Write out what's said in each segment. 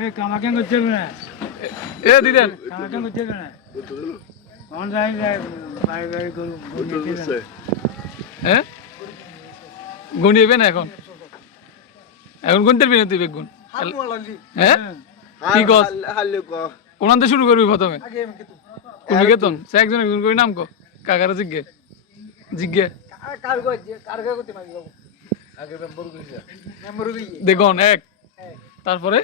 এই কামাকে করতে না এ দিদেন কামাকে করতে না কোন যাই যাই বাই বাই গরু হ্যাঁ গুনিবে না এখন এখন গুনতে পারবি না তুই বেগুন হ্যাঁ কি কস কোনাতে শুরু করবি প্রথমে কুবি কেতন সে একজন একজন করে নাম কো কাকারা জিজ্ঞে জিজ্ঞে দেখুন এক তারপরে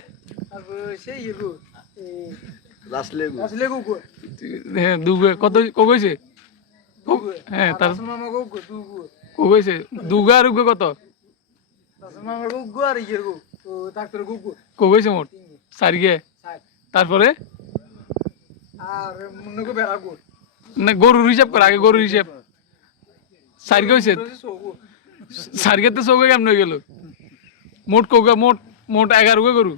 হ্যাঁ দুগে কত কইছে হ্যাঁ তার কইছে দুগা আর উগে কত কইছে মোট সারিগে তারপরে না গরুর হিসাব কর আগে গরুর হিসাব সারি কইছে সারিগে তো চৌকে কেমন হয়ে গেল মোট কোগা মোট মোট 11 গরু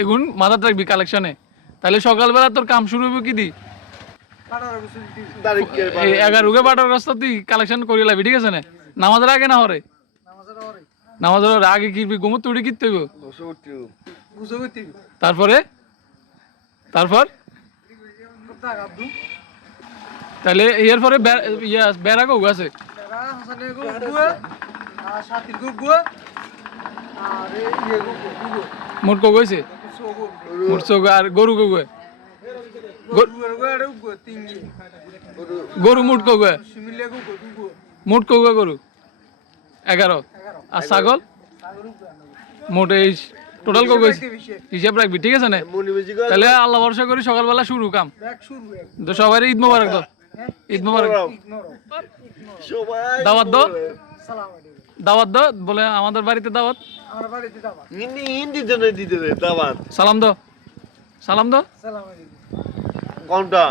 এগুন মাথা রাখবি কালেকশনে তাহলে সকালবেলা তোর কাম শুরু হবে কি দি 11 বাটার রাস্তা তুই কালেকশন করে লাবি ঠিক আছে না নামাজের আগে না হরে নামাজের আগে কি ঘুমো তুই কি তৈব তারপরে তারপর তাহলে এর পরে বেড়া গো আছে মোট কো গইছে মোট চৌক আর গরু কো গয় গরু মোট কো গয় মোট কো গয় গরু 11 আর ছাগল মোট এই টোটাল কো গইছে হিসাব রাখবি ঠিক আছে না তাহলে আল্লাহ ভরসা করি সকালবেলা শুরু কাম তো সবাই ঈদ মোবারক দাও ঈদ মোবারক দাওয়াত দাও দাওয়াত দাও বলে আমাদের বাড়িতে দাওয়াত সালাম দাও সালাম দাও কোনটা